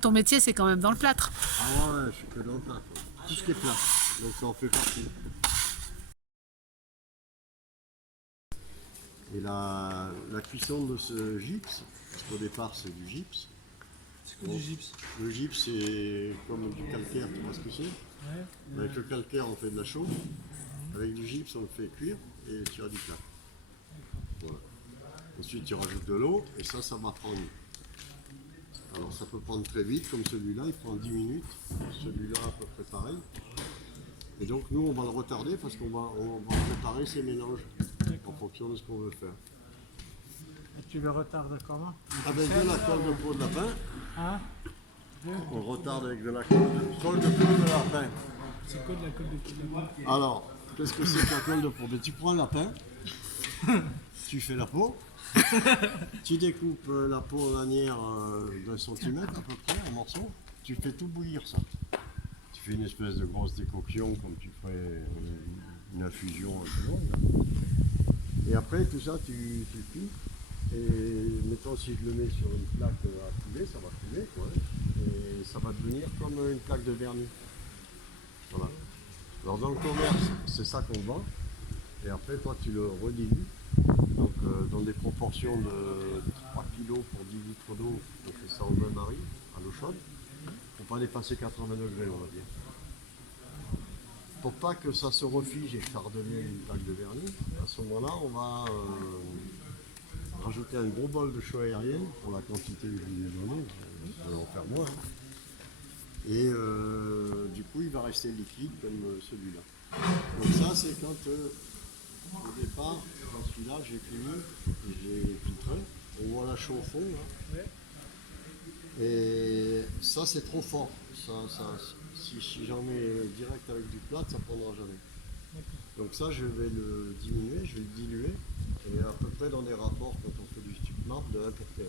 Ton métier, c'est quand même dans le plâtre. Ah ouais, je suis que dans le plâtre. Tout ce qui est plat. Donc ça en fait partie. Et la cuisson de ce gypse, parce qu'au départ c'est du gypse. C'est quoi du gypse? Le gypse c'est comme du calcaire, tu vois ce que c'est? Ouais. Avec le calcaire on fait de la chaux, avec du gypse on le fait cuire et tu as du plâtre. Voilà. Ensuite tu rajoutes de l'eau et ça va prendre. Alors ça peut prendre très vite, comme celui-là, il prend 10 minutes. Celui-là à peu près pareil. Et donc nous on va le retarder parce qu'on va préparer ces mélanges en fonction de ce qu'on veut faire. Et tu le retardes comment? Avec de la colle de peau de lapin, Hein? on retarde avec de la colle de peau de lapin. C'est quoi de la colle de poulet? Alors, qu'est-ce que c'est que la colle de peau? Tu prends un lapin, tu fais la peau, tu découpes la peau en lanière d'un centimètre à peu près en morceaux, tu fais tout bouillir ça. Tu fais une espèce de grosse décoction comme tu ferais une infusion un peu longue. Et après tout ça tu le cuis. Et mettons si je le mets sur une plaque à couler, ça va couler quoi. Et ça va devenir comme une plaque de vernis. Voilà. Alors dans le commerce, c'est ça qu'on vend. Et après toi tu le redilues. Donc dans des proportions de 3 kg pour 10 litres d'eau, on fait ça au bain-marie, à l'eau chaude. Il ne faut pas dépasser 80 degrés on va dire. Pour pas que ça se refige et que ça redevienne une plaque de vernis, à ce moment-là on va rajouter un gros bol de chaux aérienne pour la quantité que je vous ai donnée, je vais en faire moins. Et du coup il va rester liquide comme celui-là. Donc ça c'est quand au départ, dans celui-là j'ai fini, j'ai filtré, on voit la chaux au fond là. Ouais. Et ça c'est trop fort. Si j'en mets direct avec du plâtre, ça ne prendra jamais. Donc ça je vais le diminuer, je vais le diluer. Et à peu près dans des rapports quand on fait du stuc marbre de 1 pour 15.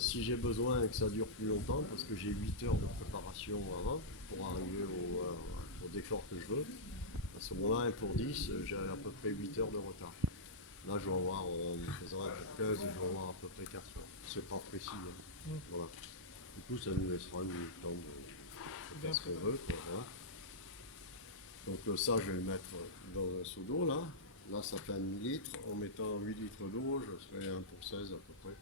Si j'ai besoin que ça dure plus longtemps, parce que j'ai 8 heures de préparation avant pour arriver au décor que je veux, à ce moment-là 1 pour 10, j'ai à peu près 8 heures de retard. Là je vais avoir, en faisant 1 pour 15, je vais avoir à peu près 4 heures. C'est pas précis. Hein. Voilà. Du coup ça nous laissera le temps de faire ce qu'on veut. Quoi, voilà. Donc ça je vais le mettre dans un seau d'eau là. Là, ça fait 1 litre. En mettant 8 litres d'eau, je ferai 1 pour 16 à peu près.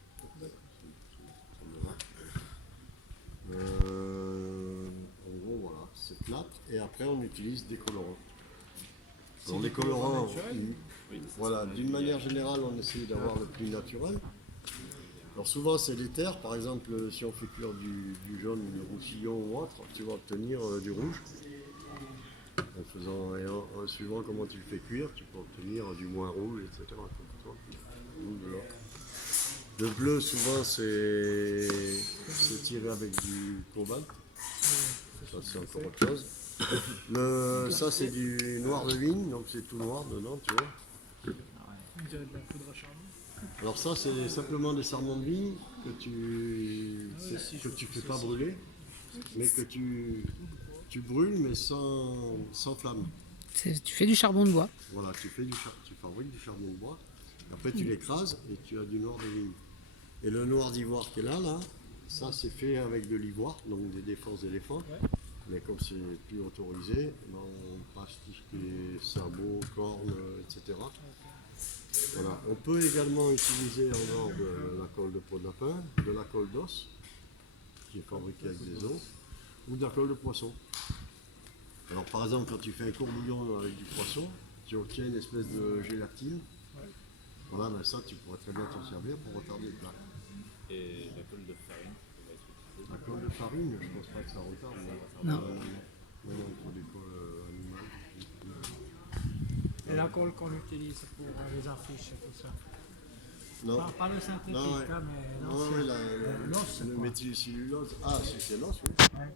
En gros, voilà, c'est plâtre. Et après, on utilise des colorants. Alors, les colorants, voilà, d'une manière générale, on essaie d'avoir le plus naturel. Alors, souvent, c'est des terres. Par exemple, si on fait cuire du jaune, du roussillon ou autre, tu vas obtenir du rouge. En suivant comment tu le fais cuire, tu peux obtenir du moins rouge, etc. Le bleu, souvent, c'est tiré avec du cobalt. Ça, c'est encore autre chose. Ça, c'est du noir de vigne, donc c'est tout noir dedans, tu vois. On dirait de la poudre à charbon. Alors ça, c'est simplement des sarments de vigne que tu fais pas brûler, mais que tu brûles, mais sans flamme. Tu fais du charbon de bois. Voilà, tu fabriques du charbon de bois, après tu l'écrases et tu as du noir de vigne. Et le noir d'ivoire qui est là, ça c'est fait avec de l'ivoire, donc des défenses d'éléphant. Ouais. Mais comme c'est plus autorisé, on passe tout ce qui est sabots, cornes, etc. Voilà. On peut également utiliser en dehors de la colle de peau de lapin, de la colle d'os, qui est fabriquée avec des os, ou de la colle de poisson. Alors par exemple, quand tu fais un courbouillon avec du poisson, tu obtiens une espèce de gélatine. Ouais. Voilà, ben ça tu pourrais très bien t'en servir pour retarder le plat. Et la colle de farine qui va être utilisée. La colle de farine, je pense pas que ça retarde. Non. Il faut des colles animales. Et la colle qu'on utilise pour les affiches et tout ça. Non. Pas le synthétique, Non, ouais. hein, mais Non, l'ancien. oui, L'os, le quoi. méthylcellulose. Ah, si c'est l'os, oui. Ouais.